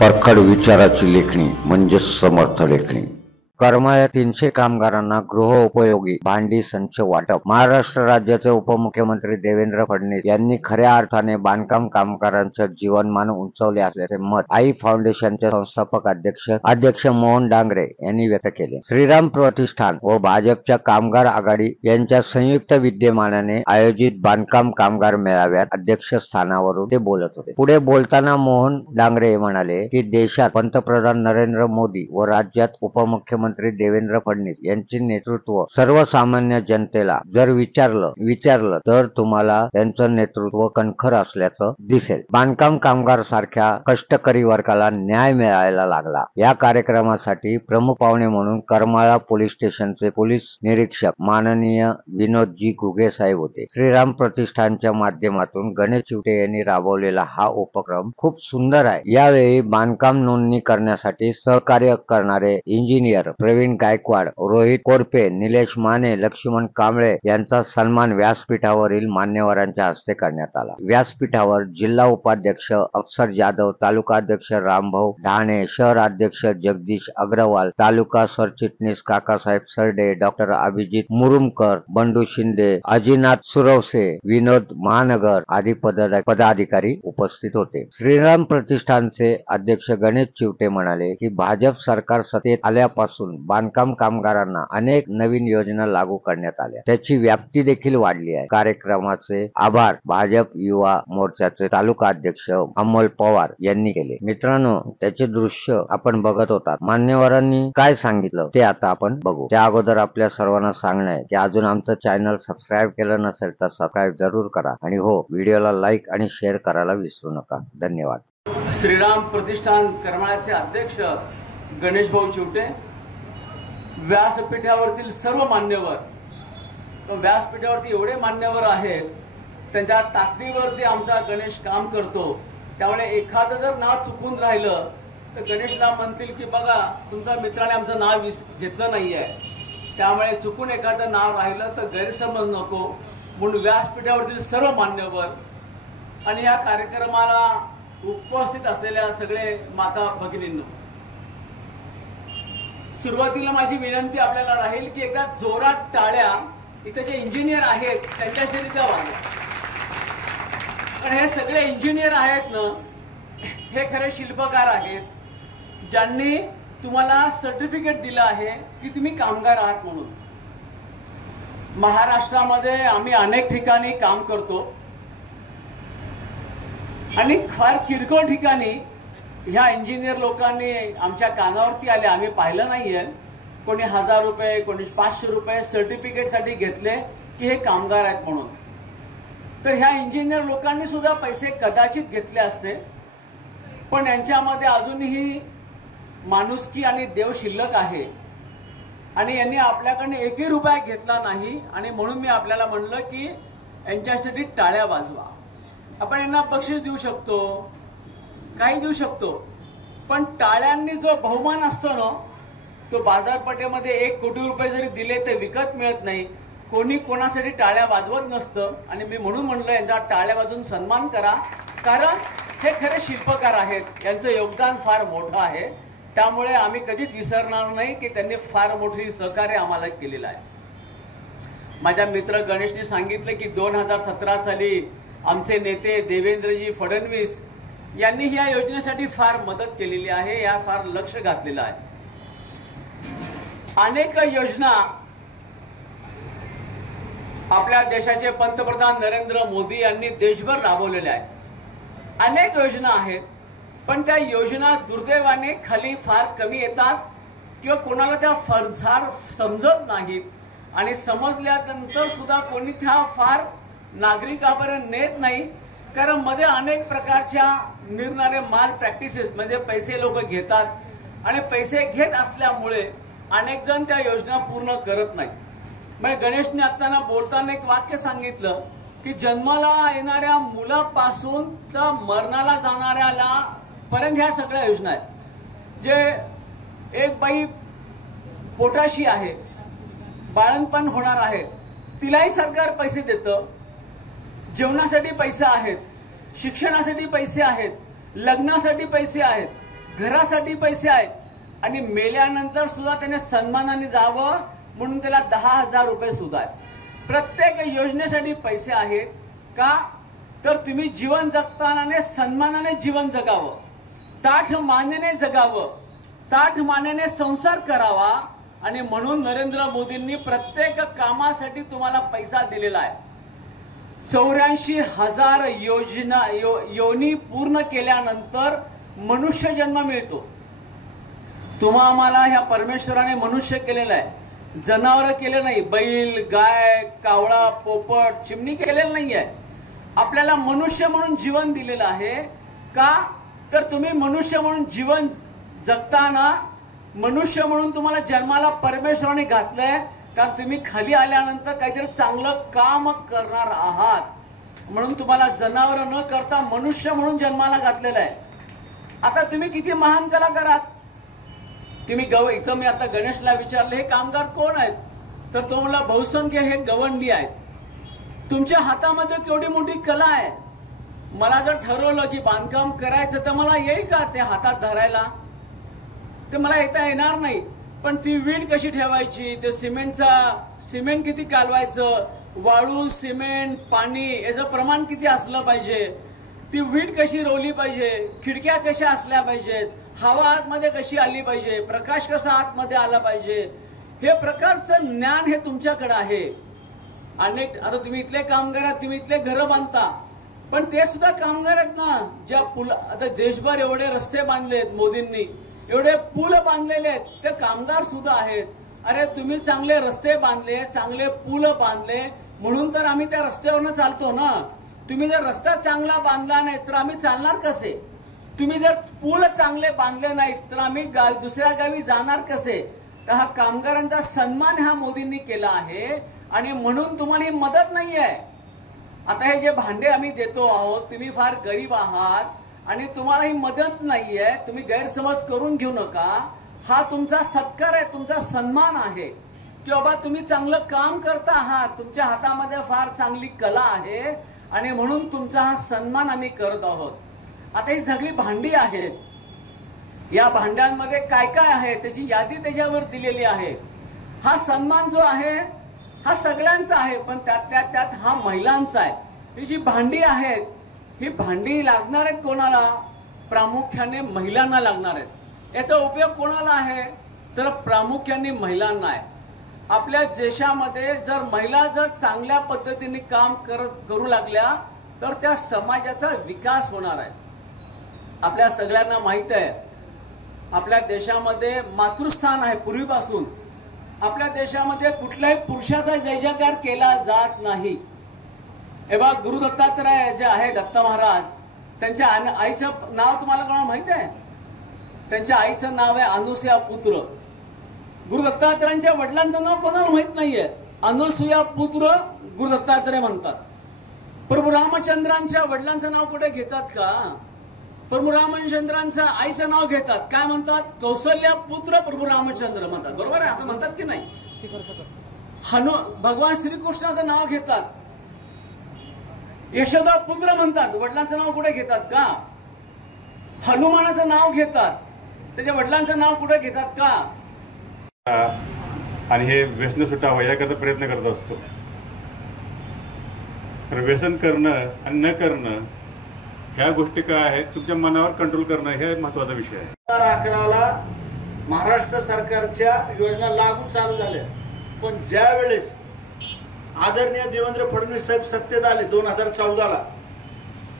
परखड विचाराची लेखणी म्हणजे समर्थ लेखणी। करमाळ्यात 300 कामगारांना गृहोपयोगी भांडी संच वाटप। महाराष्ट्र राज्याचे उपमुख्यमंत्री देवेंद्र फडणवीस यांनी खऱ्या अर्थाने बांधकाम कामगारांचे जीवनमान उंचावले असल्याचे मत आई फाउंडेशनचे संस्थापक अध्यक्ष मोहन डांगरे यांनी व्यक्त केले। श्रीराम प्रतिष्ठान व भाजपच्या कामगार आघाडी यांच्या संयुक्त विद्यमानाने आयोजित बांधकाम कामगार मेळाव्यात अध्यक्षस्थानावरून ते बोलत होते। पुढे बोलताना मोहन डांगरे म्हणाले की देशात पंतप्रधान नरेंद्र मोदी व राज्यात उपमुख्यमंत्री देवेंद्र फडणवीस यांचे नेतृत्व सर्वसामान्य जनतेला जर विचारलं तर तुम्हाला त्यांचं नेतृत्व कणखर असल्याचं दिसेल। बांधकाम कामगार सारख्या कष्टकरी वर्गाला न्याय मिळायला लागला। या कार्यक्रमासाठी प्रमुख पाहुणे म्हणून करमाळा पोलीस स्टेशनचे पोलीस निरीक्षक माननीय विनोदजी घुगे साहेब होते। श्रीराम प्रतिष्ठानच्या माध्यमातून गणेश चिवटे यांनी राबवलेला हा उपक्रम खूप सुंदर आहे। यावेळी बांधकाम नोंदणी करण्यासाठी सहकार्य करणारे इंजिनियर प्रवीण गायकवाड, रोहित कोरपे, निलेश माने, लक्ष्मण कांबळे यांचा सन्मान व्यासपीठावरील मान्यवरांच्या हस्ते करण्यात आला। व्यासपीठावर जिल्हा उपाध्यक्ष अफसर जाधव, तालुका अध्यक्ष रामभाऊ ढाणे, शहर अध्यक्ष जगदीश अग्रवाल, तालुका सरचिटणीस काकासाहेब सरडे, डॉक्टर अभिजित मुरुमकर, बंडू शिंदे, अजिनाथ सुरवसे, विनोद महानगर आदी पदाधिकारी उपस्थित होते। श्रीराम प्रतिष्ठानचे अध्यक्ष गणेश चिवटे म्हणाले की भाजप सरकार सत्तेत आल्यापासून बांधकाम कामगारांना अनेक नवीन योजना लागू करण्यात आल्या, त्याची व्याप्ती देखील वाढली आहे। कार्यक्रमाचे आभार भाजप युवा मोर्चाचे तालुका अध्यक्ष अमोल पवार यांनी केले। मित्रांनो, त्याचे दृश्य आपण बघत होतात। मान्यवरांनी काय सांगितलं ते आता आपण बघू। त्या अगोदर आपल्या सर्वांना सांगणं आहे की अजून आमचं चॅनल सबस्क्राईब केलं नसेल तर सबस्क्राईब जरूर करा आणि हो, व्हिडिओला लाईक आणि शेअर करायला विसरू नका। धन्यवाद। श्रीराम प्रतिष्ठान करमाळ्याचे अध्यक्ष गणेश भाऊ चिवटे, व्यासपीठावरतील सर्व मान्यवर, व्यासपीठावरती एवढे मान्यवर आहेत, त्यांच्या ताकदीवरती आमचा गणेश काम करतो। त्यामुळे एखादं जर नाव चुकून राहिलं तर गणेशला म्हणतील की बघा तुमच्या मित्राने आमचं नाव घेतलं नाहीये, त्यामुळे चुकून एखादं नाव राहिलं तर गैरसमज नको म्हणून व्यासपीठावरतील सर्व मान्यवर आणि या कार्यक्रमाला उपस्थित असलेल्या सगळे माता भगिनींनो, सुरुवातीला माझी विनंती आपल्याला राहील की एकदा जोरात टाळ्या इथे जे इंजिनियर आहेत त्यांच्यासाठी द्या वाजवा। पण हे सगळे इंजिनियर आहेत ना, हे खरे शिल्पकार आहेत, ज्यांनी तुम्हाला सर्टिफिकेट दिलं आहे की तुम्ही कामगार आहात म्हणून। महाराष्ट्रामध्ये आम्ही अनेक ठिकाणी काम करतो आणि फार किरकोळ ठिकाणी ह्या इंजिनियर लोकांनी आमच्या कानावरती आले, आम्ही पाहिलं नाहीये, कोणी 1000 रुपये, कोणी 500 रुपये सर्टिफिकेटसाठी घेतले की हे कामगार आहेत म्हणून। तर ह्या इंजिनियर लोकांनी सुद्धा पैसे कदाचित घेतले असते, पण यांच्यामध्ये अजूनही माणुसकी आणि देव शिल्लक आहे आणि यांनी आपल्याकडनं 1 रुपया घेतला नाही आणि म्हणून मी आपल्याला म्हणलं की यांच्यासाठी टाळ्या वाजवा। आपण यांना बक्षीस देऊ शकतो, काही देऊ शकतो, पण टाळ्यांनी जो बहुमान असतो ना, तो बाजारपेठेमध्ये 1 कोटी रुपये जरी दिले ते विकत मिळत नाही। कोणी कोणासाठी टाळ्या वाजवत नसतं आणि मी म्हणून म्हणलं यांचा टाळ्या वाजवून सन्मान करा, कारण हे खरे शिल्पकार आहेत, यांचं योगदान फार मोठं आहे। त्यामुळे आम्ही कधीच विसरणार नाही की त्यांनी फार मोठी सहकार्य आम्हाला केलेलं आहे। माझ्या मित्र गणेशने सांगितलं की 2017 साली आमचे नेते देवेंद्रजी फडणवीस यांनी या योजनेसाठी फार मदत केलेली आहे, या फार लक्ष घातलेलं आहे। अनेक योजना आपल्या देशाचे पंतप्रधान नरेंद्र मोदी यांनी देशभर राबवलेल्या आहेत। अनेक योजना आहेत, पण त्या योजना दुर्दैवाने खाली फार कमी येतात किंवा कोणाला त्या फार समजत नाहीत आणि समजल्यानंतर सुद्धा कोणी त्या फार नागरिकांपर्यंत नेत नाही, कारण मध्ये अनेक प्रकारच्या निरनिराळे माल प्रॅक्टिसेस म्हणजे पैसे लोक घेतात आणि पैसे घेत असल्यामुळे अनेक जण त्या योजना पूर्ण करत नाहीत। म्हणजे गणेशने आता बोलताना एक वाक्य सांगितलं की जन्माला येणाऱ्या मुलापासून तर मरणाला जाणाऱ्याला पर्यंत ह्या सगळ्या योजना आहेत। जे एक बाई पोटाशी आहे, बाळंतपण होणार आहे, तिलाही सरकार पैसे देतं, जेवणासाठी पैसे आहेत, शिक्षणासाठी पैसे आहेत, लग्नासाठी पैसे आहेत, घरासाठी पैसे आहेत आणि मेल्यानंतर सुद्धा त्याने सन्मानाने जावं म्हणून त्याला 10,000 रुपये सुद्धा आहेत. प्रत्येक योजनेसाठी पैसे आहेत का तर तुम्ही जीवन जगताना सन्मानाने जीवन जगावं, ताठ मानेने जगावं, ताठ मानेने संसार करावा आणि म्हणून नरेंद्र मोदींनी प्रत्येक कामासाठी तुम्हाला पैसा दिलेला आहे. 84,000 योनी पूर्ण केल्यानंतर मनुष्य जन्म मिळतो. आम्हाला ह्या परमेश्वराने मनुष्य केलेला आहे, जनावर केले नाही. बैल, गाय, कावळा, पोपट, चिमणी केलेलं नाहीये. आपल्याला मनुष्य म्हणून जीवन दिलेलं आहे का तर तुम्ही मनुष्य म्हणून जीवन जगताना मनुष्य म्हणून तुम्हाला जन्माला परमेश्वराने घातलंय कारण तुम्ही खाली आल्यानंतर काहीतरी चांगलं काम करणार आहात म्हणून तुम्हाला जनावर न करता मनुष्य म्हणून जन्माला घातलेलं आहे. आता तुम्ही किती महान कलाकार आहात. तुम्ही इथं मी आता गणेशला विचारले हे कामगार कोण आहेत तर तो मला बहुसंख्य हे गवंडी आहेत. तुमच्या हातामध्ये केवढी मोठी कला आहे. मला जर ठरवलं की बांधकाम करायचं तर मला येईल का ते हातात धरायला, ते मला येता येणार नाही. पण ती वीट कशी ठेवायची, ते सिमेंट किती कालवायचं, वाळू, सिमेंट, पाणी याचं प्रमाण किती असलं पाहिजे, ती वीट कशी रोवली पाहिजे, खिडक्या कशा असल्या पाहिजेत, हवा आतमध्ये कशी आली पाहिजे, प्रकाश कसा आतमध्ये आला पाहिजे, हे प्रकारचं ज्ञान हे तुमच्याकडे आहे. आता तुम्ही इथले कामगार आहात, तुम्ही इथले घरं बांधता पण ते सुद्धा कामगार आहेत ना. ज्या आता देशभर एवढे रस्ते बांधलेत मोदींनी, एवढे पूल बांधलेले आहेत, ते कामगार सुद्धा आहेत. अरे तुम्ही चांगले रस्ते बांधले, चांगले पूल बांधले म्हणून तर आम्ही त्या रस्त्यावरनं चालतो ना. तुम्ही जर रस्ता चांगला बांधला नाही तर आम्ही चालणार कसे. तुम्ही जर पूल चांगले बांधले नाहीत तर आम्ही दुसऱ्या गावी जाणार कसे. तर हा कामगारांचा सन्मान हा मोदींनी केला आहे आणि म्हणून तुम्हाला ही मदत नाहीये. आता हे जे भांडे आम्ही देतो आहोत, तुम्ही फार गरीब आहात आणि तुम्हाला ही मदत नाहीये, तुम्ही गैरसमज करून घेऊ नका. हा तुमचा सत्कार आहे, तुमचा सन्मान आहे की बाबा तुम्ही चांगलं काम करता आहात, तुमच्या हातामध्ये फार चांगली कला आहे आणि म्हणून तुमचा हा सन्मान आम्ही करत आहोत. आता ही सगळी भांडी आहेत, या भांड्यांमध्ये काय काय आहे त्याची यादी त्याच्यावर दिलेली आहे. हा सन्मान जो आहे हा सगळ्यांचा आहे पण त्यात हा महिलांचा आहे. ही जी भांडी आहेत ही भांडी लागणार आहेत कोणाला, प्रामुख्याने महिलांना लागणार आहेत. याचा उपयोग कोणाला आहे तर प्रामुख्याने महिलांना आहे. आपल्या देशामध्ये जर महिला जर चांगल्या पद्धतीने काम करू लागल्या तर त्या समाजाचा विकास होणार आहे. आपल्या सगळ्यांना माहित आहे आपल्या देशामध्ये मातृस्थान आहे पूर्वीपासून. आपल्या देशामध्ये कुठल्याही पुरुषाचा जय जयकार केला जात नाही. हे बघा गुरु दत्तात्रय जे आहे दत्त महाराज, त्यांच्या आईचं नाव तुम्हाला कोणाला माहित आहे. त्यांच्या आईचं नाव आहे अनुसूया पुत्र. गुरु दत्तात्रयांच्या वडिलांचं नाव कोणाला माहित नाहीये. अनुसूया पुत्र गुरु दत्तात्रय म्हणतात. प्रभू रामचंद्रांच्या वडिलांचं नाव कुठे घेतात का. प्रभू रामचंद्रांचं आईचं नाव घेतात, काय म्हणतात, कौशल्या पुत्र प्रभू रामचंद्र म्हणतात. बरोबर आहे, असं म्हणतात की नाही. भगवान श्रीकृष्णाचं नाव घेतात, यशोदा पुत्र म्हणतात. वडिलांचं नाव कुठे घेतात का. हनुमानाचं नाव घेतात, त्याच्या वडिलांचं नाव कुठे घेतात का. आणि हे व्यसन सुटावं याकरता प्रयत्न करत असतो. तर व्यसन करणं आणि न करणं ह्या गोष्टी काय आहेत, तुमच्या मनावर कंट्रोल करणं हे महत्वाचा विषय आहे. 2011ला महाराष्ट्र सरकारच्या योजना लागू चालू झाल्या पण ज्या वेळेस आदरणीय देवेंद्र फडणवीस साहेब सत्तेत आले 2014ला,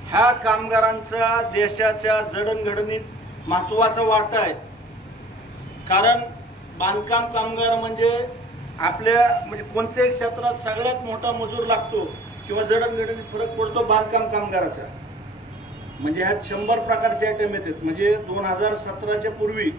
ह्या कामगारांचा देशाच्या जडणघडणीत महत्वाचा वाटा आहे. कारण बांधकाम कामगार म्हणजे आपल्या कोणत्याही क्षेत्रात सगळ्यात मोठा मजूर लागतो किंवा जडणघडणीत फरक पडतो बांधकाम कामगाराचा. म्हणजे ह्यात 100 प्रकारचे आयटम येतात. म्हणजे 2017च्या पूर्वी